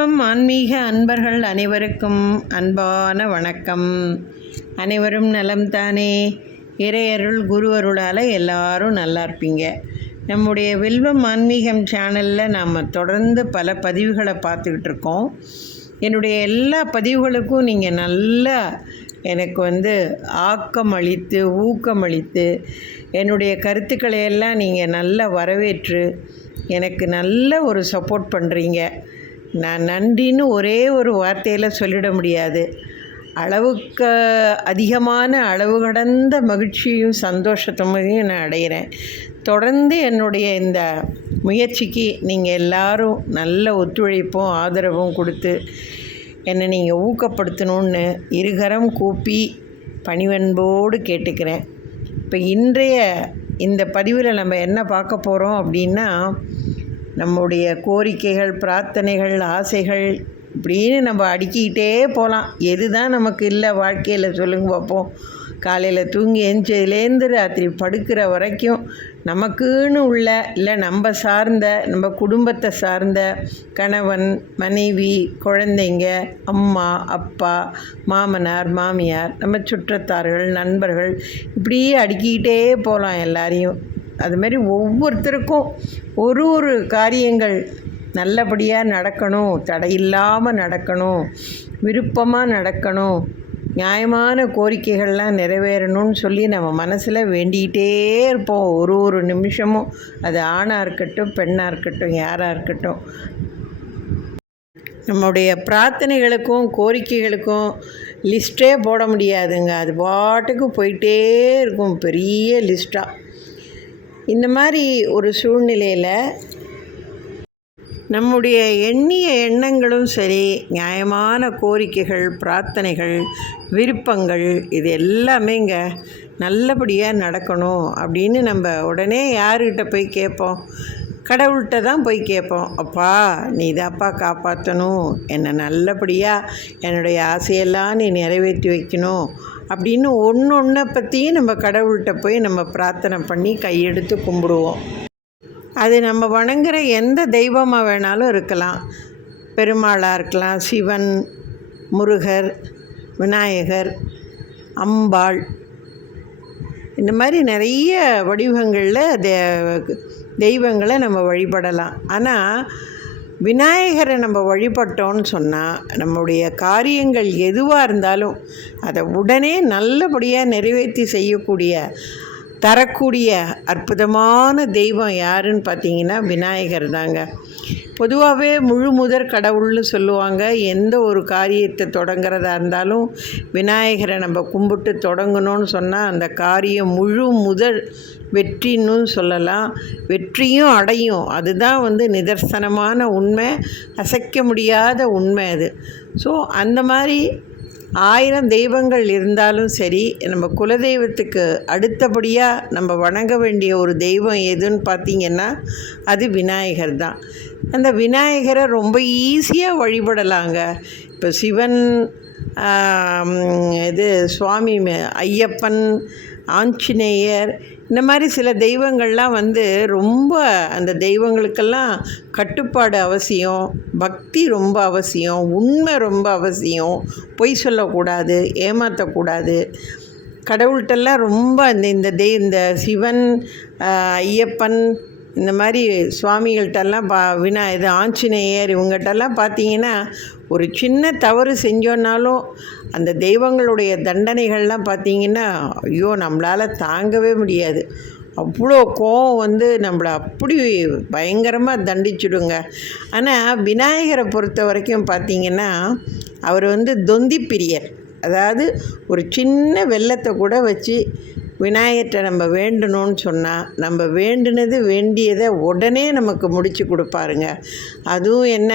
வில்வம் ஆன்மீக அன்பர்கள் அனைவருக்கும் அன்பான வணக்கம். அனைவரும் நலம் தானே? இறையருள் குரு அருளால் எல்லாரும் நல்லா இருப்பீங்க. நம்முடைய வில்வம் ஆன்மீகம் சேனலில் நாம் தொடர்ந்து பல பதிவுகளை பார்த்துக்கிட்டு இருக்கோம். என்னுடைய எல்லா பதிவுகளுக்கும் நீங்கள் நல்லா எனக்கு ஆக்கம் அளித்து ஊக்கமளித்து என்னுடைய கருத்துக்களை எல்லாம் நீங்கள் நல்லா வரவேற்று எனக்கு நல்ல ஒரு சப்போர்ட் பண்ணுறீங்க. நான் நன்றின்னு ஒரே ஒரு வார்த்தையில் சொல்லிட முடியாது. அளவுக்கு அதிகமான அளவு கடந்த மகிழ்ச்சியும் சந்தோஷத்தையும் நான் அடைகிறேன். தொடர்ந்து என்னுடைய இந்த முயற்சிக்கு நீங்கள் எல்லோரும் நல்ல ஒத்துழைப்பும் ஆதரவும் கொடுத்து என்னை நீங்கள் ஊக்கப்படுத்தணும்னு இருகரம் கூப்பி பணிவன்போடு கேட்டுக்கிறேன். இப்போ இன்றைய இந்த பதிவில் நம்ம என்ன பார்க்க போகிறோம் அப்படின்னா, நம்முடைய கோரிக்கைகள், பிரார்த்தனைகள், ஆசைகள் இப்படின்னு நம்ம அடுக்கிக்கிட்டே போகலாம். எது தான் நமக்கு இல்லை வாழ்க்கையில் சொல்லுங்க பார்ப்போம். காலையில் தூங்கி எழுந்ததுலேருந்து ராத்திரி படுக்கிற வரைக்கும் நமக்குன்னு உள்ள இல்லை நம்ம சார்ந்த நம்ம குடும்பத்தை சார்ந்த கணவன், மனைவி, குழந்தைங்க, அம்மா, அப்பா, மாமனார், மாமியார், நம்ம சுற்றத்தார்கள், நண்பர்கள் இப்படியே அடுக்கிக்கிட்டே போகலாம் எல்லாரையும். அதுமாரி ஒவ்வொருத்தருக்கும் ஒரு ஒரு காரியங்கள் நல்லபடியாக நடக்கணும், தடையில்லாமல் நடக்கணும், விருப்பமாக நடக்கணும், நியாயமான கோரிக்கைகள்லாம் நிறைவேறணும்னு சொல்லி நம்ம மனசில் வேண்டிகிட்டே இருப்போம். ஒரு ஒரு நிமிஷமும் அது ஆணாக இருக்கட்டும், பெண்ணாக இருக்கட்டும், யாராக இருக்கட்டும். நம்முடைய பிரார்த்தனைகளுக்கும் கோரிக்கைகளுக்கும் லிஸ்ட்டே போட முடியாதுங்க. அது பாட்டுக்கு போயிட்டே இருக்கும், பெரிய லிஸ்ட்டாக. இந்த மாதிரி ஒரு சூழ்நிலையில் நம்முடைய எண்ணிய எண்ணங்களும் சரி, நியாயமான கோரிக்கைகள், பிரார்த்தனைகள், விருப்பங்கள் இது எல்லாமேங்க நல்லபடியாக நடக்கணும் அப்படின்னு நம்ம உடனே யார்கிட்ட போய் கேட்போம்? கடவுள்கிட்ட தான் போய் கேட்போம். அப்பா நீ தாப்பா காப்பாற்றணும், என்னை நல்லபடியாக என்னுடைய ஆசையெல்லாம் நீ நிறைவேற்றி வைக்கணும் அப்படின்னு ஒன்று பற்றியும் நம்ம கடவுள்கிட்ட போய் நம்ம பிரார்த்தனை பண்ணி கையெடுத்து கும்பிடுவோம். அது நம்ம வணங்குகிற எந்த தெய்வமாக வேணாலும் இருக்கலாம். பெருமாளாக இருக்கலாம், சிவன், முருகர், விநாயகர், அம்பாள், இந்த மாதிரி நிறைய வடிவங்களில் தெய்வங்களை நம்ம வழிபடலாம். ஆனால் விநாயகரை நம்ம வழிபட்டோன்னு சொன்னால் நம்முடைய காரியங்கள் எதுவாக இருந்தாலும் அதை உடனே நல்லபடியாக நிறைவேற்றி செய்யக்கூடிய தரக்கூடிய அற்புதமான தெய்வம் யாருன்னு பார்த்தீங்கன்னா விநாயகர் தாங்க. பொதுவாகவே முழு முதற் கடவுள்னு சொல்லுவாங்க. எந்த ஒரு காரியத்தை தொடங்குறதா இருந்தாலும் விநாயகரை நம்ம கும்பிட்டு தொடங்கணும்னு சொன்னால் அந்த காரியம் முழு முதல் வெற்றின்னு சொல்லலாம். வெற்றியும் அடையும். அதுதான் நிதர்சனமான உண்மை, அசைக்க முடியாத உண்மை அது. ஸோ அந்த மாதிரி 1000 தெய்வங்கள் இருந்தாலும் சரி, நம்ம குலதெய்வத்துக்கு அடுத்தபடியாக நம்ம வணங்க வேண்டிய ஒரு தெய்வம் எதுன்னு பார்த்திங்கன்னா அது விநாயகர் தான். அந்த விநாயகரை ரொம்ப ஈஸியாக வழிபடலாங்க. இப்போ சிவன், சுவாமி ஐயப்பன், ஆஞ்சநேயர், இந்த மாதிரி சில தெய்வங்கள்லாம் ரொம்ப அந்த தெய்வங்களுக்கெல்லாம் கட்டுப்பாடு அவசியம், பக்தி ரொம்ப அவசியம், உண்மை ரொம்ப அவசியம், பொய் சொல்லக்கூடாது, ஏமாற்றக்கூடாது. கடவுள்கிட்டெல்லாம் ரொம்ப இந்த சிவன், ஐயப்பன், இந்த மாதிரி சுவாமிகள்கிட்டெல்லாம் ஆஞ்சநேயர் இவங்ககிட்டெல்லாம் பார்த்தீங்கன்னா ஒரு சின்ன தவறு செஞ்சோன்னாலும் அந்த தெய்வங்களுடைய தண்டனைகள்லாம் பார்த்திங்கன்னா ஐயோ நம்மளால் தாங்கவே முடியாது. அவ்வளோ கோவம் நம்மளை அப்படி பயங்கரமாக தண்டிச்சுடுங்க. ஆனால் விநாயகரை பொறுத்த வரைக்கும் பார்த்திங்கன்னா அவர் தொந்தி பிரியர். அதாவது ஒரு சின்ன வெள்ளத்தை கூட வச்சு விநாயகர்கிட்ட நம்ம வேண்டணும்னு சொன்னால் நம்ம வேண்டியதை உடனே நமக்கு முடித்து கொடுப்பாருங்க. அதுவும் என்ன,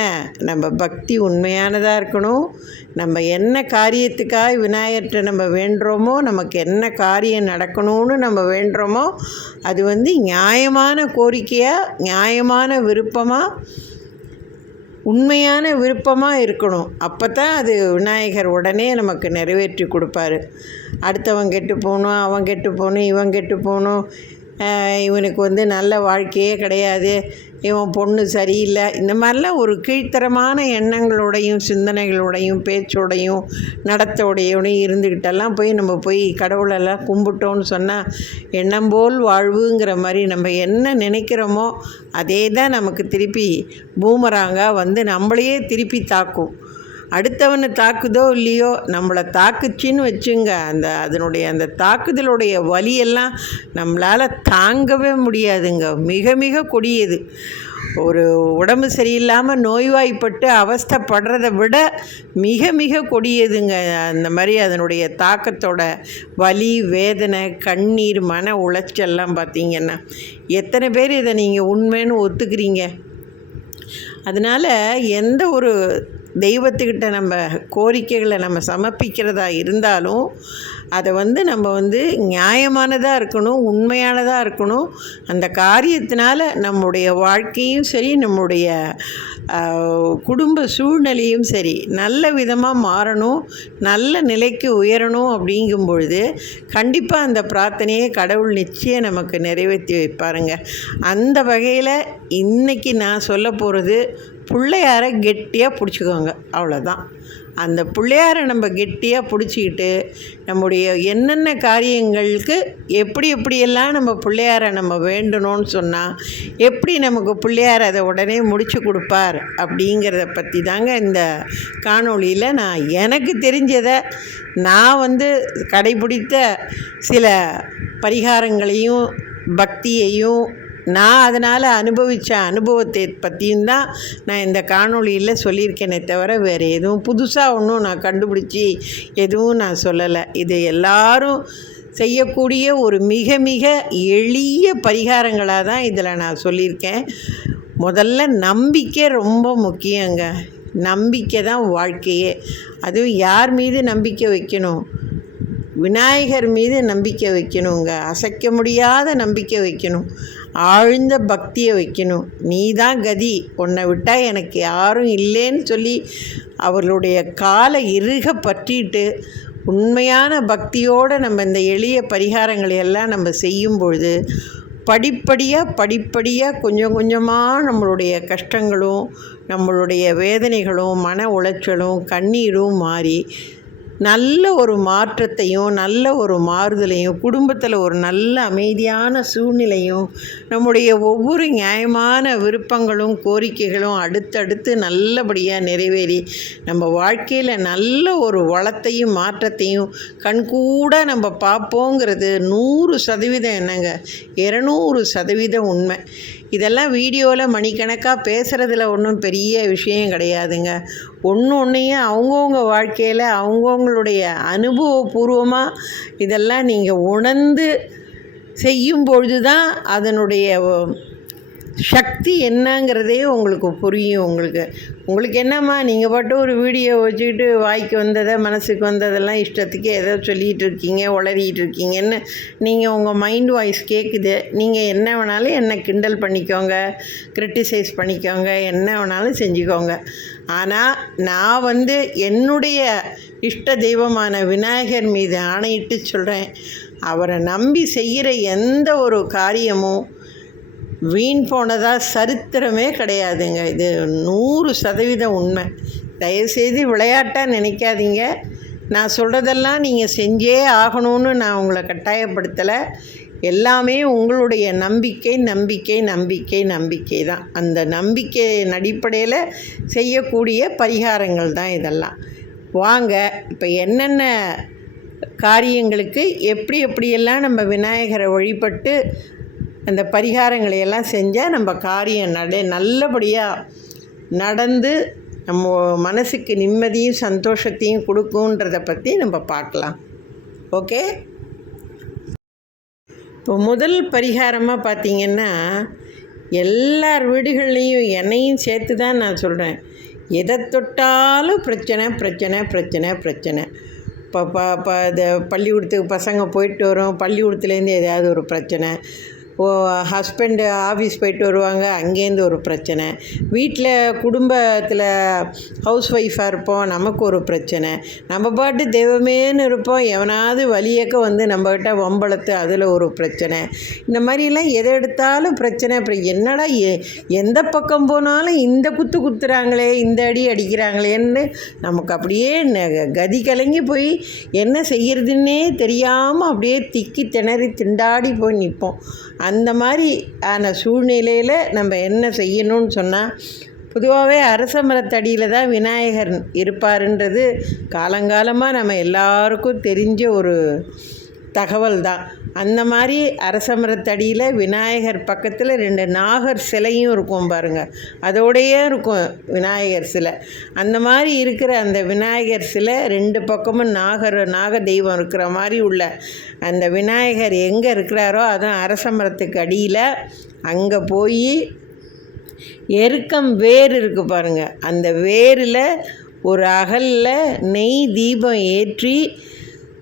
நம்ம பக்தி உண்மையானதாக இருக்கணும். நம்ம என்ன காரியத்துக்காக விநாயகர்கிட்ட நம்ம வேண்டுறோமோ, நமக்கு என்ன காரியம் நடக்கணும்னு நம்ம வேண்டுறோமோ அது நியாயமான கோரிக்கையாக, நியாயமான விருப்பமாக, உண்மையான விருப்பமாக இருக்கணும். அப்போ தான் அது விநாயகர் உடனே நமக்கு நிறைவேற்றி கொடுப்பாரு. அடுத்தவன் கெட்டு போகணும், அவன் கெட்டு போகணும், இவன் கெட்டு போகணும், இவனுக்கு நல்ல வாழ்க்கையே கிடையாது, இவன் பொண்ணு சரியில்லை, இந்த மாதிரிலாம் ஒரு கீழ்த்தரமான எண்ணங்களோடையும் சிந்தனைகளோடையும் பேச்சோடையும் நடத்தோடையோடையும் இருந்துக்கிட்டெல்லாம் நம்ம போய் கடவுளெல்லாம் கும்பிட்டோன்னு சொன்னால் எண்ணம் போல் வாழ்வுங்கிற மாதிரி நம்ம என்ன நினைக்கிறோமோ அதே தான் நமக்கு திருப்பி பூமராங்காக வந்து நம்மளையே திருப்பி தாக்கும். அடுத்தவனை தாக்குதோ இல்லையோ, நம்மளை தாக்குச்சின்னு வச்சுங்க, அந்த தாக்குதலுடைய வலியெல்லாம் நம்மளால் தாங்கவே முடியாதுங்க. மிக மிக கொடியது. ஒரு உடம்பு சரியில்லாமல் நோய்வாய்ப்பட்டு அவஸ்தைப்படுறத விட மிக மிக கொடியதுங்க. அந்த மாதிரி அதனுடைய தாக்கத்தோட வலி, வேதனை, கண்ணீர், மன உளைச்சல்லாம் பார்த்திங்கன்னா எத்தனை பேர் இதை நீங்கள் உண்மைன்னு ஒத்துக்கிறீங்க? அதனால் எந்த ஒரு தெய்வத்துக்கிட்ட நம்ம கோரிக்கைகளை நம்ம சமர்ப்பிக்கிறதா இருந்தாலும் அதை நம்ம நியாயமானதாக இருக்கணும், உண்மையானதாக இருக்கணும். அந்த காரியத்தினால நம்முடைய வாழ்க்கையும் சரி, நம்முடைய குடும்ப சூழ்நிலையும் சரி நல்ல விதமாக மாறணும், நல்ல நிலைக்கு உயரணும். அப்படிங்கும் பொழுது கண்டிப்பாக அந்த பிரார்த்தனையை கடவுள் நிச்சயம் நமக்கு நிறைவேற்றி வைப்பாருங்க. அந்த வகையில் இன்றைக்கி நான் சொல்ல போகிறது, பிள்ளையாரை கெட்டியாக பிடிச்சிக்கோங்க, அவ்வளோதான். அந்த பிள்ளையாரை நம்ம கெட்டியாக பிடிச்சிக்கிட்டு நம்முடைய என்னென்ன காரியங்களுக்கு எப்படியெல்லாம் நம்ம பிள்ளையாரை நம்ம வேண்டணும்னு சொன்னால் எப்படி நமக்கு பிள்ளையார் அதை உடனே முடித்து கொடுப்பார் அப்படிங்கிறத பற்றி தாங்க இந்த காணொளியில் நான் எனக்கு தெரிஞ்சதை நான் கடைபிடித்த சில பரிகாரங்களையும் பக்தியையும் நான் அதனால் அனுபவித்த அனுபவத்தை பற்றியும் தான் நான் இந்த காணொளியில் சொல்லியிருக்கேனே தவிர வேறு எதுவும் புதுசாக ஒன்றும் நான் கண்டுபிடிச்சி எதுவும் நான் சொல்லலை. இது எல்லாரும் செய்யக்கூடிய ஒரு மிக மிக எளிய பரிகாரங்களாக தான் இதில் நான் சொல்லியிருக்கேன். முதல்ல நம்பிக்கை ரொம்ப முக்கியங்க. நம்பிக்கை தான் வாழ்க்கையே. அதுவும் யார் மீது நம்பிக்கை வைக்கணும்? விநாயகர் மீது நம்பிக்கை வைக்கணுங்க. அசைக்க முடியாத நம்பிக்கை வைக்கணும், ஆழ்ந்த பக்தியை வைக்கணும். நீ தான் கதி, உன்னை விட்டால் எனக்கு யாரும் இல்லைன்னு சொல்லி அவர்களுடைய காலை இறுக பற்றிட்டு உண்மையான பக்தியோடு நம்ம இந்த எளிய பரிகாரங்களை எல்லாம் நம்ம செய்யும் பொழுது படிப்படியாக கொஞ்சம் கொஞ்சமாக நம்மளுடைய கஷ்டங்களும் நம்மளுடைய வேதனைகளும் மன உளைச்சலும் கண்ணீரும் மாறி நல்ல ஒரு மாற்றத்தையும் நல்ல ஒரு மாறுதலையும் குடும்பத்தில் ஒரு நல்ல அமைதியான சூழ்நிலையும் நம்முடைய ஒவ்வொரு நியாயமான விருப்பங்களும் கோரிக்கைகளும் அடுத்தடுத்து நல்லபடியாக நிறைவேறி நம்ம வாழ்க்கையில் நல்ல ஒரு வளத்தையும் மாற்றத்தையும் கண்கூட நம்ம பார்ப்போங்கிறது 100% என்னங்க, 200% உண்மை. இதெல்லாம் வீடியோவில் மணிக்கணக்காக பேசுகிறதுல ஒன்றும் பெரிய விஷயம் கிடையாதுங்க. ஒன்றையும் அவங்கவுங்க வாழ்க்கையில் அவங்கவுங்களுடைய அனுபவபூர்வமாக இதெல்லாம் நீங்கள் உணர்ந்து செய்யும்பொழுது தான் அதனுடைய சக்தி என்னங்கிறதே உங்களுக்கு புரியும். உங்களுக்கு என்னம்மா, நீங்கள் பாட்டு ஒரு வீடியோ வச்சுக்கிட்டு வாய்க்கு வந்ததை மனசுக்கு வந்ததெல்லாம் இஷ்டத்துக்கு ஏதோ சொல்லிகிட்டு இருக்கீங்க, உளறிட்டு இருக்கீங்கன்னு நீங்கள் உங்கள் மைண்ட் வாய்ஸ் கேட்குது. நீங்கள் என்ன வேணாலும் என்னை கிண்டல் பண்ணிக்கோங்க, கிரிட்டிசைஸ் பண்ணிக்கோங்க, என்ன வேணாலும் செஞ்சுக்கோங்க. ஆனால் நான் என்னுடைய இஷ்ட தெய்வமான விநாயகர் மீது ஆணையிட்டு சொல்கிறேன், அவரை நம்பி செய்கிற எந்த ஒரு காரியமும் வீண் போனதாக சரித்திரமே கிடையாதுங்க. இது 100% உண்மை. தயவுசெய்து விளையாட்டாக நினைக்காதீங்க. நான் சொல்கிறதெல்லாம் நீங்கள் செஞ்சே ஆகணும்னு நான் உங்களை கட்டாயப்படுத்தலை. எல்லாமே உங்களுடைய நம்பிக்கை தான். அந்த நம்பிக்கையின் அடிப்படையில் செய்யக்கூடிய பரிகாரங்கள் தான் இதெல்லாம். வாங்க, இப்போ என்னென்ன காரியங்களுக்கு எப்படியெல்லாம் நம்ம விநாயகரை வழிபட்டு அந்த பரிகாரங்களை எல்லாம் செஞ்சால் நம்ம காரியம் நல்லபடியாக நடந்து நம்ம மனசுக்கு நிம்மதியும் சந்தோஷத்தையும் கொடுக்குன்றதை பற்றி நம்ம பார்க்கலாம். ஓகே, இப்போ முதல் பரிகாரமாக பார்த்திங்கன்னா, எல்லார் வீடுகள்லேயும் என்னையும் சேர்த்து தான் நான் சொல்கிறேன், எதை தொட்டாலும் பிரச்சனை. இப்போ இந்த பள்ளிக்கூடத்துக்கு பசங்க போயிட்டு வரோம், பள்ளிக்கூடத்துலேருந்து ஏதாவது ஒரு பிரச்சனை, ஹஸ்பண்டு ஆஃபீஸ் போயிட்டு வருவாங்க, அங்கேருந்து ஒரு பிரச்சனை. வீட்டில் குடும்பத்தில் ஹவுஸ் ஒய்ஃபாக இருப்போம், நமக்கு ஒரு பிரச்சனை. நம்ம பாட்டு தெய்வமேன்னு இருப்போம், எவனாவது வலியக்க வந்து நம்மக்கிட்ட வம்பளத்து அதில் ஒரு பிரச்சனை. இந்த மாதிரிலாம் எதை எடுத்தாலும் பிரச்சனை. அப்புறம் என்னடா எந்த பக்கம் போனாலும் இந்த குத்து குத்துறாங்களே, இந்த அடி அடிக்கிறாங்களேன்னு நமக்கு அப்படியே கதி கலங்கி போய் என்ன செய்யறதுன்னே தெரியாமல் அப்படியே திக்கி திணறி திண்டாடி போய் நிற்போம். அந்த மாதிரி ஆன சூழ்நிலையில் நம்ம என்ன செய்யணும்னு சொன்னால், பொதுவாகவே அரச மரத்தடியில் தான் விநாயகர் இருப்பாருன்றது காலங்காலமாக நம்ம எல்லாருக்கும் தெரிஞ்ச ஒரு தகவல் தான். அந்த மாதிரி அரச மரத்தடியில் விநாயகர் பக்கத்தில் 2 நாகர் சிலையும் இருக்கும் பாருங்கள், அதோடையே இருக்கும் விநாயகர் சிலை. அந்த மாதிரி இருக்கிற அந்த விநாயகர் சிலை 2 பக்கமும் நாக தெய்வம் இருக்கிற மாதிரி உள்ள அந்த விநாயகர் எங்கே இருக்கிறாரோ அதுவும் அரச மரத்துக்கு அடியில் அங்கே போய் எருக்கம் வேர் இருக்குது பாருங்கள், அந்த வேரில் ஒரு அகலில் நெய் தீபம் ஏற்றி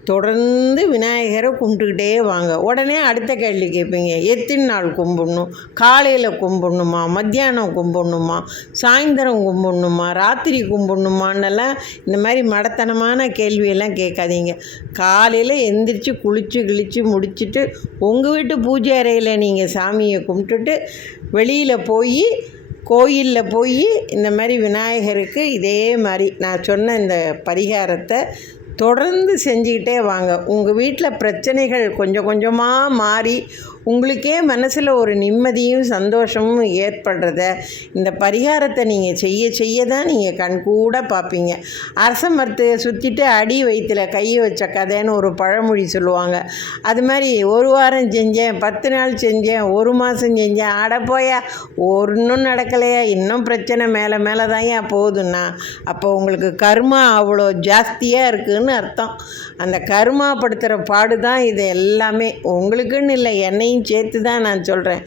தொடர்ந்து விநாயகரை கும்பிட்டுக்கிட்டே வாங்க. உடனே அடுத்த கேள்வி கேட்பீங்க, எத்தனை நாள் கும்பிடணும்? காலையில் கும்பிடணுமா, மத்தியானம் கும்பிடணுமா, சாயந்தரம் கும்பிடணுமா, ராத்திரி கும்பிடணுமான்னெல்லாம் இந்த மாதிரி மடத்தனமான கேள்வியெல்லாம் கேட்காதீங்க. காலையில் எந்திரிச்சு குளித்து கிழித்து முடிச்சுட்டு உங்கள் வீட்டு பூஜை அறையில் நீங்கள் சாமியை கும்பிட்டுட்டு வெளியில் போய் கோயிலில் போய் இந்த மாதிரி விநாயகருக்கு இதே மாதிரி நான் சொன்ன இந்த பரிகாரத்தை தொடர்ந்து செஞ்சுக்கிட்டே வாங்க. உங்கள் வீட்டில் பிரச்சனைகள் கொஞ்சம் கொஞ்சமாக மாறி உங்களுக்கே மனசில் ஒரு நிம்மதியும் சந்தோஷமும் ஏற்படுறத இந்த பரிகாரத்தை நீங்கள் செய்ய தான் நீங்கள் கண்கூட பார்ப்பீங்க. அரச மரத்தை சுற்றிட்டு அடி வயிற்றில் கையை வச்ச கதைன்னு ஒரு பழமொழி சொல்லுவாங்க. அது மாதிரி 1 வாரம் செஞ்சேன், 10 நாள் செஞ்சேன், 1 மாதம் செஞ்சேன், அடப்போயா ஒன்றும் நடக்கலையா, இன்னும் பிரச்சனை மேலே தான்யா போகுதுன்னா அப்போ உங்களுக்கு கர்மா அவ்வளோ ஜாஸ்தியாக இருக்குதுன்னு அர்த்தம். அந்த கர்மாப்படுத்துகிற பாடு தான் இது எல்லாமே. உங்களுக்குன்னு இல்லை, என்னையும் சேர்த்து தான் நான் சொல்கிறேன்.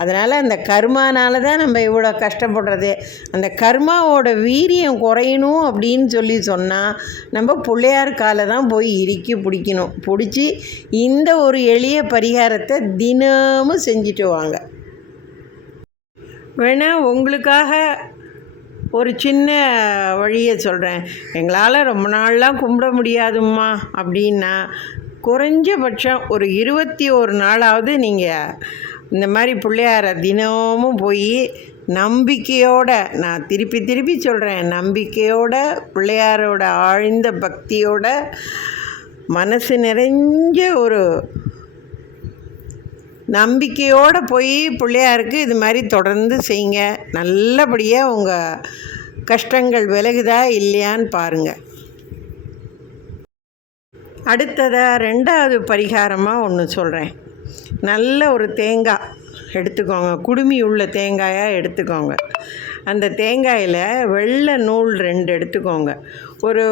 அதனால் அந்த கர்மானால தான் நம்ம இவ்வளோ கஷ்டப்படுறதே. அந்த கர்மாவோட வீரியம் குறையணும் அப்படின்னு சொன்னால் நம்ம பிள்ளையார் காலை தான் போய் இறுக்கி பிடிச்சி இந்த ஒரு எளிய பரிகாரத்தை தினமும் செஞ்சுட்டு வாங்க. வேணால் உங்களுக்காக ஒரு சின்ன வழியை சொல்கிறேன். எங்களால் ரொம்ப நாள்லாம் கும்பிட முடியாதும்மா அப்படின்னா குறைஞ்சபட்சம் ஒரு 21 நாளாவது நீங்கள் இந்த மாதிரி பிள்ளையாரை தினமும் போய் நம்பிக்கையோட, நான் திருப்பி சொல்கிறேன், நம்பிக்கையோட பிள்ளையாரோட ஆழ்ந்த பக்தியோட மனசு நிறைஞ்ச ஒரு நம்பிக்கையோடு போய் பிள்ளையாருக்கு இது மாதிரி தொடர்ந்து செய்யுங்க. நல்லபடியாக உங்கள் கஷ்டங்கள் விலகுதா இல்லையான்னு பாருங்கள். அடுத்ததாக 2வது பரிகாரமாக ஒன்று சொல்கிறேன். நல்ல ஒரு தேங்காய் எடுத்துக்கோங்க, குடுமி உள்ள தேங்காயாக எடுத்துக்கோங்க. அந்த தேங்காயில் வெள்ளை நூல் 2 எடுத்துக்கோங்க. ஒரு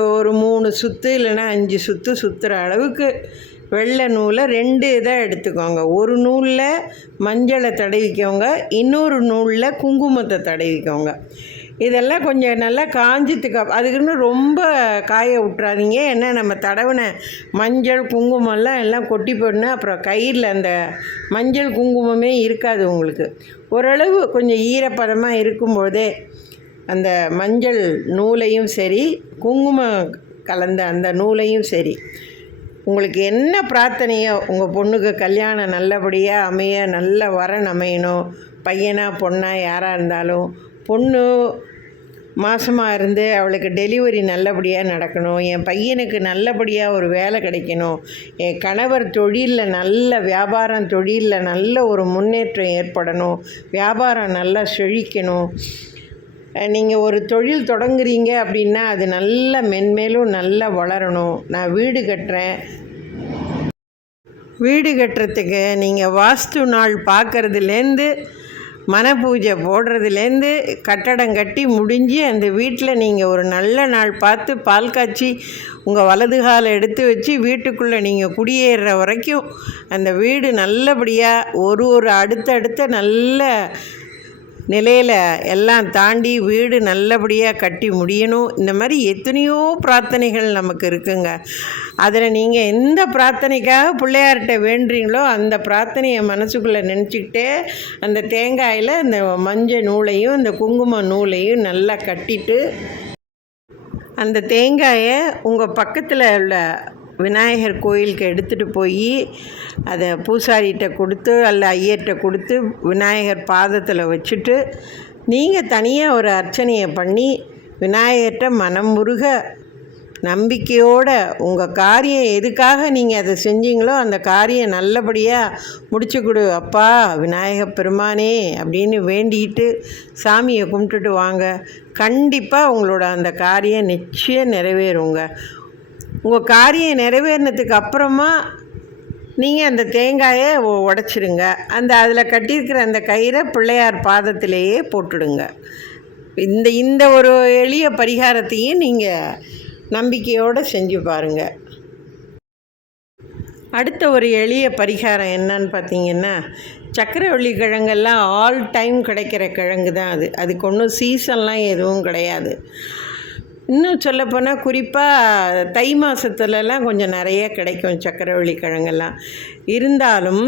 3 சுற்று இல்லைன்னா 5 சுற்று சுற்றுற அளவுக்கு வெள்ளை நூலை 2 இதாக எடுத்துக்கோங்க. ஒரு நூலில் மஞ்சளை தடவிக்கோங்க, இன்னொரு நூலில் குங்குமத்தை தடவிக்கோங்க. இதெல்லாம் கொஞ்சம் நல்லா காஞ்சதுக்கு அதுக்குன்னு ரொம்ப காய விட்றாதீங்க. ஏன்னா நம்ம தடவின மஞ்சள் குங்குமம்லாம் எல்லாம் கொட்டி போடணும். அப்புறம் கயிறில் அந்த மஞ்சள் குங்குமமே இருக்காது உங்களுக்கு. ஓரளவு கொஞ்சம் ஈரப்பதமாக இருக்கும்போதே அந்த மஞ்சள் நூலையும் சரி, குங்குமம் கலந்த அந்த நூலையும் சரி, உங்களுக்கு என்ன பிரார்த்தனையோ, உங்கள் பொண்ணுக்கு கல்யாணம் நல்லபடியாக அமைய, நல்ல வரன் அமையணும், பையனா பொண்ணா யாராக இருந்தாலும், பொண்ணு மாசமாக இருந்து அவளுக்கு டெலிவரி நல்லபடியாக நடக்கணும், என் பையனுக்கு நல்லபடியாக ஒரு வேலை கிடைக்கணும், என் கணவர் தொழிலில் நல்ல வியாபாரம் தொழிலில் நல்ல ஒரு முன்னேற்றம் ஏற்படணும், வியாபாரம் நல்லா செழிக்கணும். நீங்கள் ஒரு தொழில் தொடங்குறீங்க அப்படின்னா அது நல்லா மென்மேலும் நல்லா வளரணும். நான் வீடு கட்டுறேன், வீடு கட்டுறதுக்கு நீங்கள் வாஸ்து நாள் பார்க்குறதுலேருந்து மனப்பூஜை போடுறதுலேருந்து கட்டடம் கட்டி முடிஞ்சு அந்த வீட்டில் நீங்கள் ஒரு நல்ல நாள் பார்த்து பால் காய்ச்சி உங்கள் வலது காலை எடுத்து வச்சு வீட்டுக்குள்ளே நீங்கள் குடியேறுற வரைக்கும் அந்த வீடு நல்லபடியாக ஒரு அடுத்தடுத்த நல்ல நிலையில் எல்லாம் தாண்டி வீடு நல்லபடியாக கட்டி முடியணும். இந்த மாதிரி எத்தனையோ பிரார்த்தனைகள் நமக்கு இருக்குங்க. அதில் நீங்கள் எந்த பிரார்த்தனைக்காக பிள்ளையார்கிட்ட வேண்டுறீங்களோ அந்த பிரார்த்தனையை மனசுக்குள்ளே நினச்சிக்கிட்டே அந்த தேங்காயில் இந்த மஞ்சள் நூலையும் இந்த குங்கும நூலையும் நல்லா கட்டிட்டு அந்த தேங்காயை உங்கள் பக்கத்தில் உள்ள விநாயகர் கோயிலுக்கு எடுத்துகிட்டு போய் அதை பூசாரிகிட்ட கொடுத்து அல்ல ஐயர்கிட்ட கொடுத்து விநாயகர் பாதத்தில் வச்சுட்டு நீங்கள் தனியாக ஒரு அர்ச்சனையை பண்ணி விநாயகர்கிட்ட மனமுருக நம்பிக்கையோடு உங்கள் காரியம் எதுக்காக நீங்கள் அதை செஞ்சீங்களோ அந்த காரியம் நல்லபடியாக முடிச்சு கொடு அப்பா விநாயகப் பெருமானே அப்படின்னு வேண்டிட்டு சாமியை கும்பிட்டுட்டு வாங்க. கண்டிப்பாக உங்களோட அந்த காரியம் நிச்சயம் நிறைவேறுங்க. உங்கள் காரியம் நிறைவேறினதுக்கு அப்புறமா நீங்கள் அந்த தேங்காயை உடைச்சிடுங்க. அதில் கட்டியிருக்கிற அந்த கயிறை பிள்ளையார் பாதத்திலேயே போட்டுடுங்க. இந்த ஒரு எளிய பரிகாரத்தையும் நீங்கள் நம்பிக்கையோடு செஞ்சு பாருங்கள். அடுத்த ஒரு எளிய பரிகாரம் என்னன்னு பார்த்தீங்கன்னா, சக்கரவள்ளி கிழங்கெல்லாம் ஆல் டைம் கிடைக்கிற கிழங்கு தான் அதுக்கு ஒன்றும் சீசன்லாம் எதுவும் கிடையாது. இன்னும் சொல்லப்போனால் குறிப்பாக தை மாதத்துலலாம் கொஞ்சம் நிறைய கிடைக்கும் சக்கரவள்ளி கிழங்கெல்லாம். இருந்தாலும்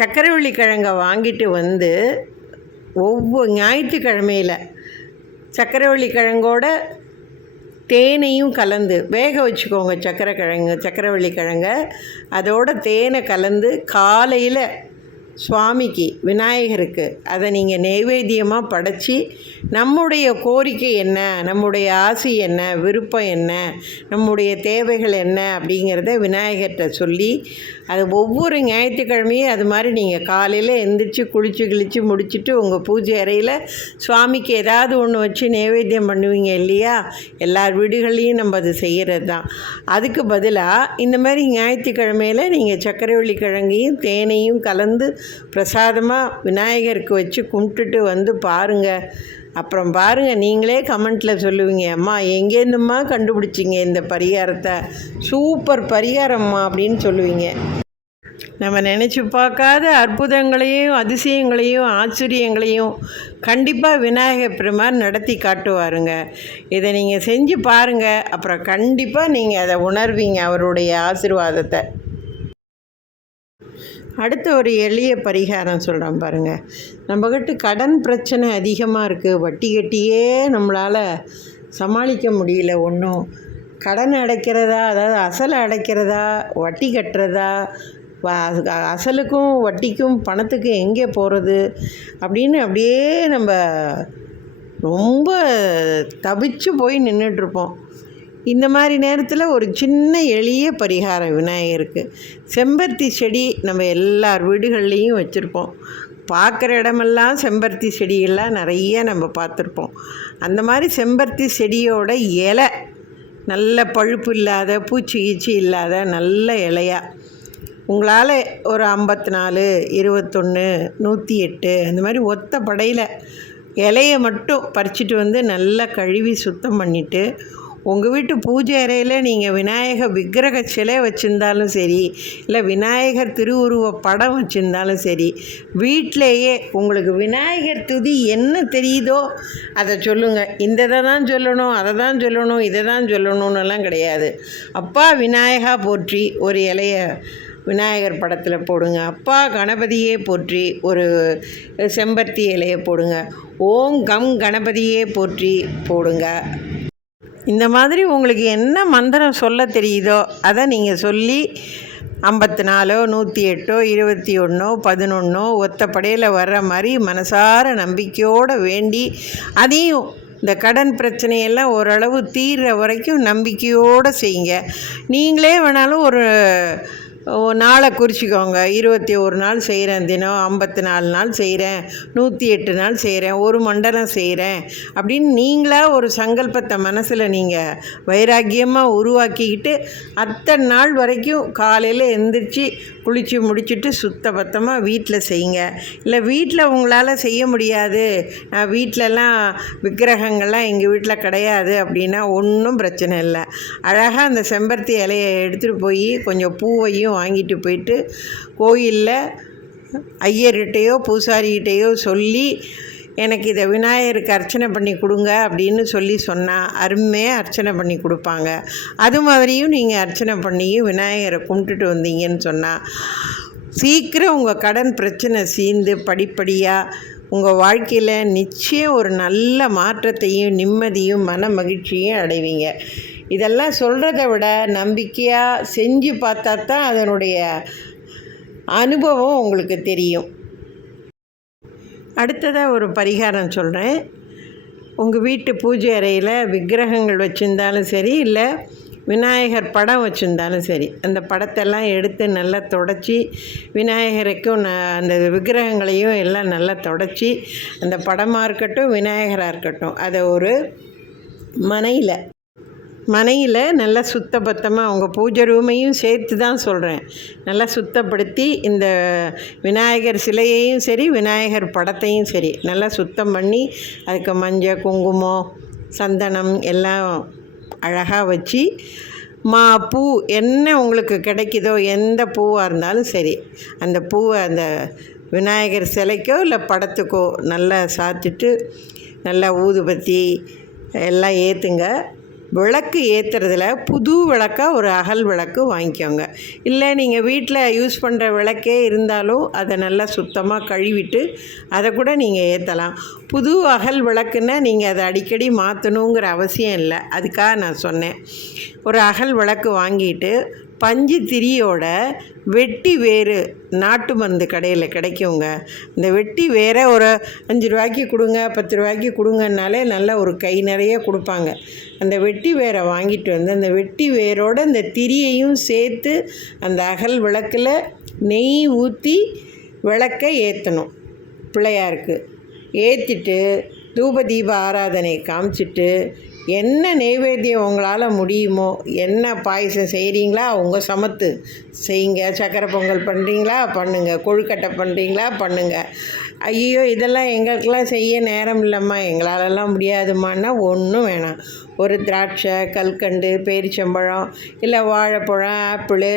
சக்கரவள்ளி கிழங்கை வாங்கிட்டு வந்து ஒவ்வொரு ஞாயிற்றுக்கிழமையில் சக்கரவள்ளி கிழங்கோட தேனையும் கலந்து வேக வச்சுக்கோங்க. சக்கரவள்ளி கிழங்க அதோட தேனை கலந்து காலையில் சுவாமிக்கு விநாயகருக்கு அதை நீங்கள் நைவேத்தியமாக படைச்சி நம்முடைய கோரிக்கை என்ன, நம்முடைய ஆசை என்ன, விருப்பம் என்ன, நம்முடைய தேவைகள் என்ன அப்படிங்கிறத விநாயகர்கிட்ட சொல்லி அது ஒவ்வொரு ஞாயிற்றுக்கிழமையும் அது மாதிரி நீங்கள் காலையில் எந்திரிச்சு குளித்து முடிச்சுட்டு உங்கள் பூஜை அறையில் சுவாமிக்கு ஏதாவது ஒன்று வச்சு நைவேத்தியம் பண்ணுவீங்க இல்லையா? எல்லார் வீடுகள்லையும் நம்ம அது செய்கிறது தான். அதுக்கு பதிலாக இந்த மாதிரி ஞாயிற்றுக்கிழமையில் நீங்கள் சக்கரவள்ளி கிழங்கையும் தேனையும் கலந்து பிரசாதமாக விநாயகருக்கு வச்சு கும்பிட்டுட்டு வந்து பாருங்கள். அப்புறம் பாருங்கள், நீங்களே கமெண்ட்டில் சொல்லுவீங்க, அம்மா எங்கேருந்தும்மா கண்டுபிடிச்சிங்க இந்த பரிகாரத்தை, சூப்பர் பரிகாரம்மா அப்படின்னு சொல்லுவீங்க. நம்ம நினச்சி பார்க்காத அற்புதங்களையும் அதிசயங்களையும் ஆச்சரியங்களையும் கண்டிப்பாக விநாயகர் பெருமான் நடத்தி காட்டுவாருங்க. இதை நீங்கள் செஞ்சு பாருங்கள். அப்புறம் கண்டிப்பாக நீங்கள் அதை உணர்வீங்க, அவருடைய ஆசீர்வாதத்தை. அடுத்த ஒரு எளிய பரிகாரம் சொல்கிறேன் பாருங்கள். நம்மக்கிட்ட கடன் பிரச்சனை அதிகமாக இருக்குது. வட்டி கட்டியே நம்மளால் சமாளிக்க முடியல. ஒன்றும் கடன் அடைக்கிறதா, அதாவது அசலை அடைக்கிறதா, வட்டி கட்டுறதா, அசலுக்கும் வட்டிக்கும் பணத்துக்கு எங்கே போகிறது அப்படின்னு அப்படியே நம்ம ரொம்ப தவிச்சு போய் நின்றுட்டுருப்போம். இந்த மாதிரி நேரத்தில் ஒரு சின்ன எளிய பரிகாரம் விநாயகருக்கு. செம்பருத்தி செடி நம்ம எல்லார் வீடுகள்லேயும் வச்சுருப்போம். பார்க்குற இடமெல்லாம் செம்பருத்தி செடியெல்லாம் நிறைய நம்ம பார்த்துருப்போம். அந்த மாதிரி செம்பருத்தி செடியோட இலை நல்ல பழுப்பு இல்லாத, பூச்சி கீச்சி இல்லாத நல்ல இலையாக உங்களால் ஒரு 54, 21, 108 அந்த மாதிரி ஒத்த படையில் இலையை மட்டும் பறிச்சிட்டு வந்து நல்லா கழுவி சுத்தம் பண்ணிவிட்டு உங்கள் வீட்டு பூஜை அறையில் நீங்கள் விநாயகர் விக்கிரக சிலை வச்சுருந்தாலும் சரி, இல்லை விநாயகர் திருவுருவ படம் வச்சுருந்தாலும் சரி, வீட்டிலேயே உங்களுக்கு விநாயகர் துதி என்ன தெரியுதோ அதை சொல்லுங்கள். இந்த தான் சொல்லணும், அதை தான் சொல்லணும், இதை தான் சொல்லணும்னுலாம் கிடையாது. அப்பா விநாயகா போற்றி ஒரு இலைய விநாயகர் படத்தில் போடுங்க. அப்பா கணபதியே போற்றி ஒரு செம்பருத்தி இலையை போடுங்க. ஓம் கம் கணபதியே போற்றி போடுங்க. இந்த மாதிரி உங்களுக்கு என்ன மந்திரம் சொல்ல தெரியுதோ அதை நீங்கள் சொல்லி 54, 108, 21, 11 ஒத்தப்படையில் வர்ற மாதிரி மனசார நம்பிக்கையோடு வேண்டி அதையும் இந்த கடன் பிரச்சனையெல்லாம் ஓரளவு தீர்ற வரைக்கும் நம்பிக்கையோடு செய்யுங்க. நீங்களே வேணாலும் ஒரு நாளை குறிச்சிக்கோங்க. 21 நாள் செய்கிறேன், தினம் 54 நாள் செய்கிறேன், 108 நாள் செய்கிறேன், ஒரு மண்டலம் செய்கிறேன் அப்படின்னு நீங்களாக ஒரு சங்கல்பத்தை மனசில் நீங்கள் வைராக்கியமாக உருவாக்கிக்கிட்டு அத்தனை நாள் வரைக்கும் காலையில் எந்திரிச்சு குளித்து முடிச்சுட்டு சுத்தபத்தமாக வீட்டில் செய்யுங்க. இல்லை வீட்டில் உங்களால் செய்ய முடியாது, நான் வீட்டிலலாம் விக்கிரகங்கள்லாம் எங்கள் வீட்டில் கிடையாது அப்படின்னா ஒன்றும் பிரச்சனை இல்லை. அழகாக அந்த செம்பருத்தி இலையை எடுத்துகிட்டு போய் கொஞ்சம் பூவையும் வாங்கிட்டு போயிட்டு கோயிலில் ஐயர்கிட்டையோ பூசாரிகிட்டையோ சொல்லி எனக்கு இதை விநாயகருக்கு அர்ச்சனை பண்ணி கொடுங்க அப்படின்னு சொன்னால் அருமையாக அர்ச்சனை பண்ணி கொடுப்பாங்க. அது மாதிரியும் நீங்கள் அர்ச்சனை பண்ணி விநாயகரை கும்பிட்டுட்டு வந்தீங்கன்னு சொன்னால் சீக்கிரம் உங்கள் கடன் பிரச்சனை தீர்ந்து படிப்படியாக உங்கள் வாழ்க்கையில் நிச்சயம் ஒரு நல்ல மாற்றத்தையும் நிம்மதியும் மன மகிழ்ச்சியும் அடைவீங்க. இதெல்லாம் சொல்கிறத விட நம்பிக்கையாக செஞ்சு பார்த்தா தான் அதனுடைய அனுபவம் உங்களுக்கு தெரியும். அடுத்ததாக ஒரு பரிகாரம் சொல்கிறேன். உங்கள் வீட்டு பூஜை அறையில் விக்கிரகங்கள் வச்சுருந்தாலும் சரி, இல்லை விநாயகர் படம் வச்சுருந்தாலும் சரி, அந்த படத்தெல்லாம் எடுத்து நல்லா தொடச்சி விநாயகருக்கும் அந்த விக்கிரகங்களையும் எல்லாம் நல்லா தொடச்சி, அந்த படமாக இருக்கட்டும் விநாயகராக இருக்கட்டும், அதை ஒரு மனையில் நல்லா சுத்தபத்தமாக உங்கள் பூஜை ரூமையும் சேர்த்து தான் சொல்கிறேன், நல்லா சுத்தப்படுத்தி இந்த விநாயகர் சிலையையும் சரி விநாயகர் படத்தையும் சரி நல்லா சுத்தம் பண்ணி அதுக்கு மஞ்சள் குங்குமம் சந்தனம் எல்லாம் அழகாக வச்சு பூ என்ன உங்களுக்கு கிடைக்குதோ எந்த பூவாக இருந்தாலும் சரி அந்த பூவை அந்த விநாயகர் சிலைக்கோ இல்லை படத்துக்கோ நல்லா சாத்திட்டு நல்லா ஊதுபத்தி எல்லாம் ஏற்றுங்க. விளக்கு ஏற்றுறதுல புது விளக்காக ஒரு அகல் விளக்கு வாங்கிக்கோங்க. இல்லை நீங்கள் வீட்டில் யூஸ் பண்ணுற விளக்கே இருந்தாலும் அதை நல்லா சுத்தமாக கழுவிட்டு அதை கூட நீங்கள் ஏற்றலாம். புது அகல் விளக்குன்னா நீங்கள் அதை அடிக்கடி மாற்றணுங்கிற அவசியம் இல்லை. அதுக்காக நான் சொன்னேன். ஒரு அகல் விளக்கு வாங்கிட்டு பஞ்சு திரியோட வெட்டி வேறு நாட்டு மருந்து கடையில் கிடைக்குங்க. இந்த வெட்டி வேரை ஒரு 5 ரூபாய்க்கு கொடுங்க 10 ரூபாய்க்கு கொடுங்கன்னாலே நல்லா ஒரு கை நிறைய கொடுப்பாங்க. அந்த வெட்டி வேரை வாங்கிட்டு வந்து அந்த வெட்டி வேரோட இந்த திரியையும் சேர்த்து அந்த அகல் விளக்கில் நெய் ஊற்றி விளக்கை ஏற்றணும். பிள்ளையாருக்கு ஏற்றிட்டு தூப தீப ஆராதனை காமிச்சிட்டு என்ன நெய்வேத்தியம் உங்களால் முடியுமோ, என்ன பாயசம் செய்கிறீங்களா உங்கள் சமத்து செய்யுங்க. சக்கரை பொங்கல் பண்ணுறீங்களா பண்ணுங்கள், கொழுக்கட்டை பண்ணுறீங்களா பண்ணுங்கள். ஐயோ இதெல்லாம் எங்களுக்கெல்லாம் செய்ய நேரம் இல்லைம்மா, எங்களாலெல்லாம் முடியாதுமான்னா ஒன்றும் வேணாம். ஒரு திராட்சை கல்கண்டு பேரிச்சம்பழம் இல்லை வாழைப்பழம் ஆப்பிள்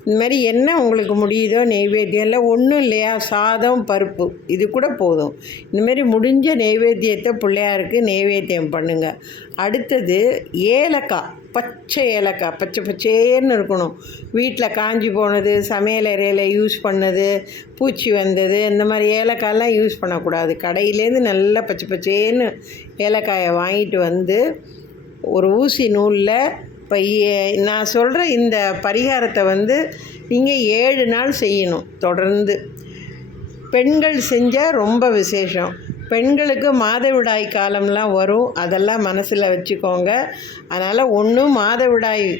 இந்த மாதிரி என்ன உங்களுக்கு முடியுதோ நெய்வேத்தியம் இல்லை ஒன்றும் இல்லையா சாதம் பருப்பு இது கூட போதும். இந்தமாரி முடிஞ்ச நெய்வேத்தியத்தை பிள்ளையாருக்கு நெய்வேத்தியம் பண்ணுங்கள். அடுத்தது ஏலக்காய், பச்சை ஏலக்காய் பச்சை பச்சேன்னு இருக்கணும். வீட்டில் காஞ்சி போனது சமையல் அறையில் யூஸ் பண்ணது பூச்சி வந்தது இந்த மாதிரி ஏலக்காயெல்லாம் யூஸ் பண்ணக்கூடாது. கடையிலேருந்து நல்லா பச்சை பச்சேன்னு ஏலக்காயை வாங்கிட்டு வந்து ஒரு ஊசி நூலில் இப்போ நான் சொல்கிற இந்த பரிகாரத்தை வந்து நீங்கள் 7 நாள் செய்யணும் தொடர்ந்து. பெண்கள் செஞ்சால் ரொம்ப விசேஷம். பெண்களுக்கு மாதவிடாய் காலம்லாம் வரும், அதெல்லாம் மனசில் வச்சுக்கோங்க. அதனால் ஒன்றும் மாதவிடாய்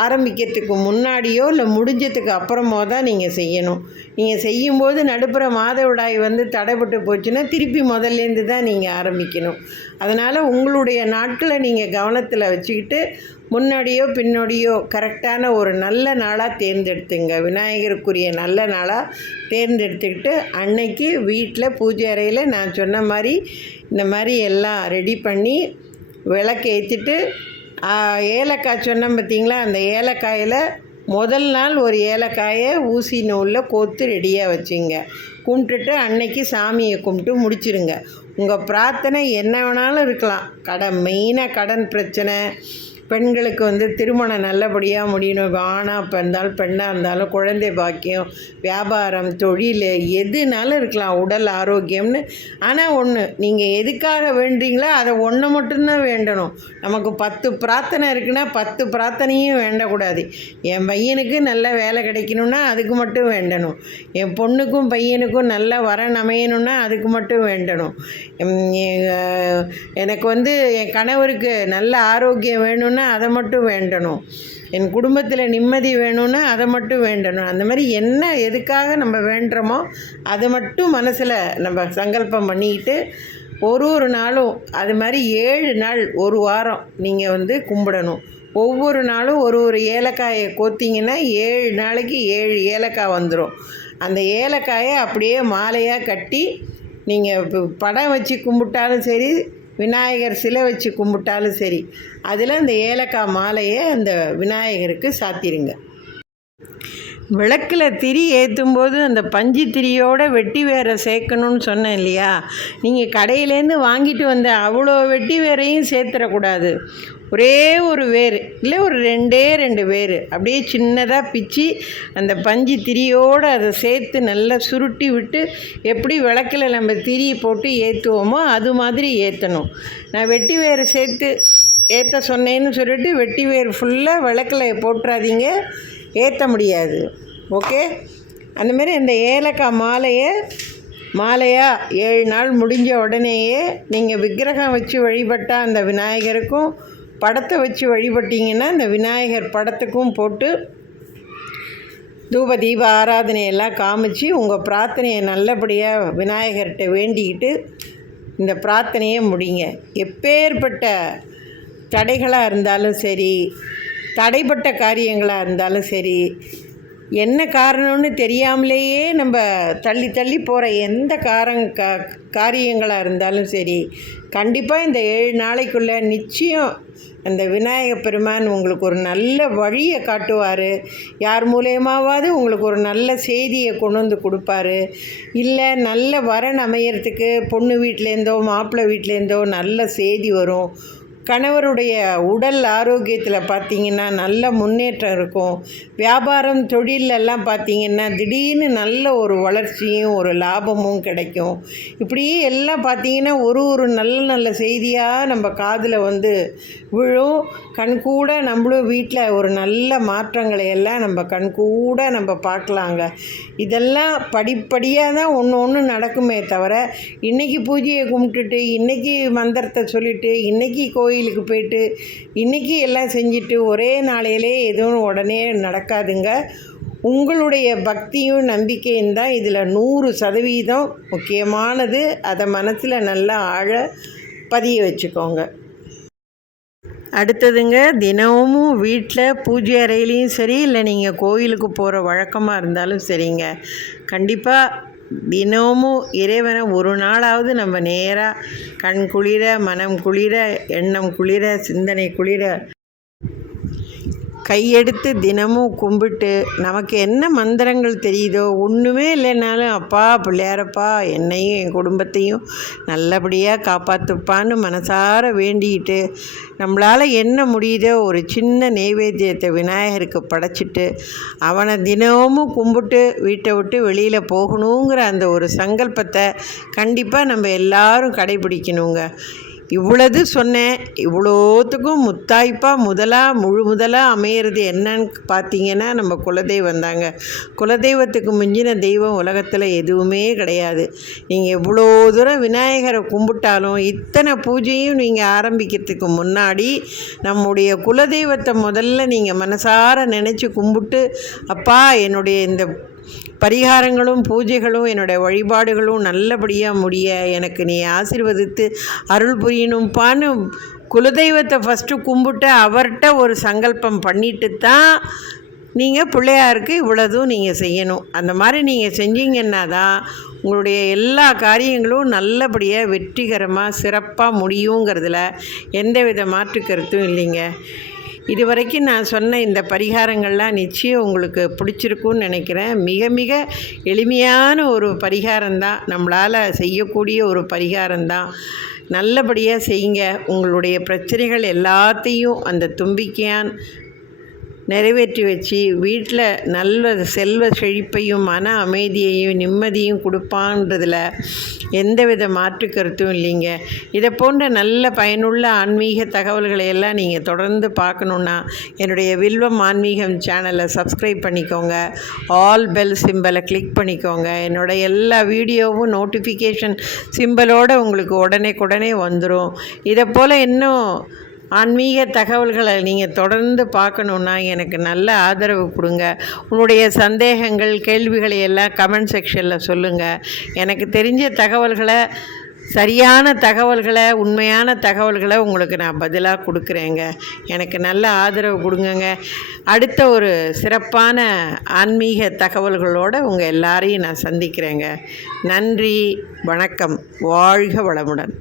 ஆரம்பிக்கிறதுக்கு முன்னாடியோ இல்லை முடிஞ்சதுக்கு அப்புறமோ தான் நீங்கள் செய்யணும். நீங்கள் செய்யும்போது நடுப்புற மாதவிடாய் வந்து தடைப்பட்டு போச்சுன்னா திருப்பி முதல்லேருந்து தான் நீங்கள் ஆரம்பிக்கணும். அதனால் உங்களுடைய நாட்களை நீங்கள் கவனத்தில் வச்சுக்கிட்டு முன்னாடியோ பின்னாடியோ கரெக்டான ஒரு நல்ல நாளாக தேர்ந்தெடுத்துங்க. விநாயகருக்குரிய நல்ல நாளாக தேர்ந்தெடுத்துக்கிட்டு அன்னைக்கு வீட்டில் பூஜை அறையில் நான் சொன்ன மாதிரி இந்த மாதிரி எல்லாம் ரெடி பண்ணி விளக்கு ஏற்றிட்டு ஏலக்காய் சொன்னேன் பார்த்தீங்களா, அந்த ஏலக்காயில் முதல் நாள் ஒரு ஏலக்காயை ஊசி நூலில் கோத்து ரெடியாக வச்சுங்க. கும்பிட்டுட்டு அன்னைக்கு சாமியை கும்பிட்டு முடிச்சிடுங்க. உங்கள் பிரார்த்தனை என்ன வேணாலும் இருக்கலாம். மெயினாக கடன் பிரச்சனை, பெண்களுக்கு வந்து திருமணம் நல்லபடியாக முடியணும், ஆணாக இருந்தாலும் பெண்ணாக இருந்தாலும் குழந்தை பாக்கியம், வியாபாரம் தொழில் எதுனாலும் இருக்கலாம், உடல் ஆரோக்கியம்னு. ஆனால் ஒன்று நீங்கள் எதுக்காக வேண்டுறீங்களோ அதை ஒன்று மட்டும்தான் வேண்டணும். நமக்கு 10 பிரார்த்தனை இருக்குன்னா 10 பிரார்த்தனையும் வேண்டக்கூடாது. என் பையனுக்கு நல்ல வேலை கிடைக்கணுன்னா அதுக்கு மட்டும் வேண்டணும், என் பொண்ணுக்கும் பையனுக்கும் நல்ல வரன் அமையணுன்னா அதுக்கு மட்டும் வேண்டணும், எனக்கு வந்து என் கணவருக்கு நல்ல ஆரோக்கியம் வேணும்னா அதை மட்டும் வேண்டணும், என் குடும்பத்தில் நிம்மதி வேணும்னா அதை மட்டும் வேண்டணும். அந்த மாதிரி என்ன எதுக்காக நம்ம வேண்டுறோமோ அதை மட்டும் மனசில் நம்ம சங்கல்பம் பண்ணிக்கிட்டு ஒரு நாளும் அது மாதிரி 7 நாள் ஒரு வாரம் நீங்கள் வந்து கும்பிடணும். ஒவ்வொரு நாளும் ஒரு ஏலக்காயை கோத்திங்கன்னா 7 நாளைக்கு 7 ஏலக்காய் வந்துடும். அந்த ஏலக்காயை அப்படியே மாலையாக கட்டி நீங்கள் படம் வச்சு கும்பிட்டாலும் சரி விநாயகர் சிலை வச்சு கும்பிட்டாலும் சரி அதில் அந்த ஏலக்காய் மாலையை அந்த விநாயகருக்கு சாத்திடுங்க. விளக்கில் திரி ஏற்றும்போது அந்த பஞ்சு திரியோட வெட்டி வேரை சேர்க்கணும்னு சொன்னேன் இல்லையா? நீங்கள் கடையிலேருந்து வாங்கிட்டு வந்த அவ்வளோ வெட்டி வேரையும் சேர்த்துடக்கூடாது. ஒரே ஒரு வேர் இல்லை ஒரு ரெண்டு வேர் அப்படியே சின்னதாக பிச்சு அந்த பஞ்சு திரியோடு அதை சேர்த்து நல்லா சுருட்டி விட்டு எப்படி விளக்கில் நம்ம திரி போட்டு ஏற்றுவோமோ அது மாதிரி ஏற்றணும். நான் வெட்டி வேரை சேர்த்து ஏற்ற சொன்னேன்னு சொல்லிட்டு வெட்டி வேர் ஃபுல்லாக விளக்கில் போட்டுறாதீங்க, ஏற்ற முடியாது. ஓகே? அந்தமாரி அந்த ஏலக்காய் மாலையாக 7 நாள் முடிஞ்ச உடனேயே நீங்கள் விக்கிரகம் வச்சு வழிபட்டால் அந்த விநாயகருக்கும், படத்தை வச்சு வழிபட்டிங்கன்னா அந்த விநாயகர் படத்துக்கும் போட்டு தூப தீப ஆராதனையெல்லாம் காமிச்சு உங்கள் பிரார்த்தனையை நல்லபடியாக விநாயகர்கிட்ட வேண்டிக்கிட்டு இந்த பிரார்த்தனையை முடிங்க. எப்பேற்பட்ட தடைகளாக இருந்தாலும் சரி, தடைப்பட்ட காரியங்களாக இருந்தாலும் சரி, என்ன காரணம்னு தெரியாமலேயே நம்ம தள்ளி போகிற எந்த காரியங்களாக இருந்தாலும் சரி, கண்டிப்பாக இந்த 7 நாளைக்குள்ளே நிச்சயம் அந்த விநாயகப் பெருமான் உங்களுக்கு ஒரு நல்ல வழியை காட்டுவார். யார் மூலயமாவது உங்களுக்கு ஒரு நல்ல செய்தியை கொண்டு வந்து கொடுப்பாரு. இல்லை நல்ல வரன் அமையறதுக்கு பொண்ணு வீட்டிலேருந்தோ மாப்பிள்ளை வீட்டிலேருந்தோ நல்ல செய்தி வரும். கணவருடைய உடல் ஆரோக்கியத்தில் பார்த்திங்கன்னா நல்ல முன்னேற்றம் இருக்கும். வியாபாரம் தொழிலெல்லாம் பார்த்திங்கன்னா திடீர்னு நல்ல ஒரு வளர்ச்சியும் ஒரு லாபமும் கிடைக்கும். இப்படி எல்லாம் பார்த்திங்கன்னா ஒரு நல்ல செய்தியாக நம்ம காதில் வந்து விழும். கண்கூட நம்மளும் வீட்டில் ஒரு நல்ல மாற்றங்களை எல்லாம் நம்ம கண்கூட நம்ம பார்க்கலாங்க. இதெல்லாம் படிப்படியாக தான் ஒன்று நடக்குமே தவிர, இன்றைக்கி பூஜையை கும்பிட்டுட்டு இன்றைக்கி மந்திரத்தை சொல்லிவிட்டு இன்றைக்கி கோயிலுக்கு போயிட்டு இன்றைக்கி எல்லாம் செஞ்சுட்டு ஒரே நாளையிலே எதுவும் உடனே நடக்காதுங்க. உங்களுடைய பக்தியும் நம்பிக்கையும் தான் இதில் 100% முக்கியமானது. அதை மனசில் நல்லா ஆழ பதிய வச்சுக்கோங்க. அடுத்ததுங்க, தினமும் வீட்டில் பூஜை அறையிலையும் சரி, இல்லை நீங்கள் கோயிலுக்கு போகிற வழக்கமாக இருந்தாலும் சரிங்க, கண்டிப்பாக தினமும் இறைவனை ஒரு நாளாவது நம்ம நேராக கண் குளிர, மனம் குளிர, எண்ணம் குளிர, சிந்தனை குளிர கையெடுத்து தினமும் கும்பிட்டு நமக்கு என்ன மந்திரங்கள் தெரியுதோ, ஒன்றுமே இல்லைனாலும் அப்பா பிள்ளையாரப்பா என்னையும் என் குடும்பத்தையும் நல்லபடியாக காப்பாற்றுப்பான்னு மனசார வேண்டிக்கிட்டு நம்மளால் என்ன முடியுதோ ஒரு சின்ன நெய்வேத்தியத்தை விநாயகருக்கு படைச்சிட்டு அவனை தினமும் கும்பிட்டு வீட்டை விட்டு வெளியில் போகணுங்கிற அந்த ஒரு சங்கல்பத்தை கண்டிப்பாக நம்ம எல்லாரும் கடைபிடிக்கணுங்க. இவ்வளவு சொன்னேன். இவ்வளோத்துக்கும் முத்தாய்ப்பாக முதலாக அமையிறது என்னன்னு பார்த்தீங்கன்னா நம்ம குலதெய்வம் தாங்க. குலதெய்வத்துக்கு மிஞ்சின தெய்வம் உலகத்தில் எதுவுமே கிடையாது. நீங்கள் எவ்வளோ தூரம் விநாயகரை கும்பிட்டாலும் இத்தனை பூஜையும் நீங்கள் ஆரம்பிக்கிறதுக்கு முன்னாடி நம்முடைய குலதெய்வத்தை முதல்ல நீங்கள் மனசார நினச்சி கும்பிட்டு, அப்பா என்னுடைய இந்த பரிகாரங்களும் பூஜைகளும் என்னுடைய வழிபாடுகளும் நல்லபடியாக முடிய எனக்கு நீ ஆசீர்வதித்து அருள் புரியணும்ப்பான்னு குலதெய்வத்தை ஃபஸ்ட்டு கும்பிட்டு அவர்கிட்ட ஒரு சங்கல்பம் பண்ணிட்டு தான் நீங்கள் பிள்ளையாருக்கு இவ்வளோதும் நீங்கள் செய்யணும். அந்த மாதிரி நீங்கள் செஞ்சீங்கன்னா தான் உங்களுடைய எல்லா காரியங்களும் நல்லபடியாக வெற்றிகரமாக சிறப்பாக முடியுங்கிறதுல எந்தவித மாற்று கருத்தும் இல்லைங்க. இது வரைக்கும் நான் சொன்ன இந்த பரிகாரங்கள்லாம் நிச்சயம் உங்களுக்கு பிடிச்சிருக்குன்னு நினைக்கிறேன். மிக மிக எளிமையான ஒரு பரிகாரம்தான், நம்மளால் செய்யக்கூடிய ஒரு பரிகாரம்தான். நல்லபடியாக செய்யுங்க. உங்களுடைய பிரச்சனைகள் எல்லாத்தையும் அந்த தும்பிக்கையான் நிறைவேற்றி வச்சு வீட்டில் நல்ல செல்வ செழிப்பையும் மன அமைதியையும் நிம்மதியும் கொடுப்பான்றதில் எந்தவித மாற்று கருத்தும் இல்லைங்க. இதை போன்ற நல்ல பயனுள்ள ஆன்மீக தகவல்களை எல்லாம் நீங்கள் தொடர்ந்து பார்க்கணுன்னா என்னுடைய வில்வம் ஆன்மீகம் சேனலை சப்ஸ்கிரைப் பண்ணிக்கோங்க. ஆல் பெல் சிம்பலை கிளிக் பண்ணிக்கோங்க. என்னோடய எல்லா வீடியோவும் நோட்டிஃபிகேஷன் சிம்பலோடு உங்களுக்கு உடனே வந்துடும். இதை போல் இன்னும் ஆன்மீக தகவல்களை நீங்கள் தொடர்ந்து பார்க்கணுன்னா எனக்கு நல்ல ஆதரவு கொடுங்க. உன்னுடைய சந்தேகங்கள் கேள்விகளை எல்லாம் கமெண்ட் செக்ஷனில் சொல்லுங்கள். எனக்கு தெரிஞ்ச தகவல்களை, சரியான தகவல்களை, உண்மையான தகவல்களை உங்களுக்கு நான் பதிலாக கொடுக்குறேங்க. எனக்கு நல்ல ஆதரவு கொடுங்கங்க. அடுத்த ஒரு சிறப்பான ஆன்மீக தகவல்களோடு உங்கள் எல்லாரையும் நான் சந்திக்கிறேங்க. நன்றி, வணக்கம், வாழ்க வளமுடன்.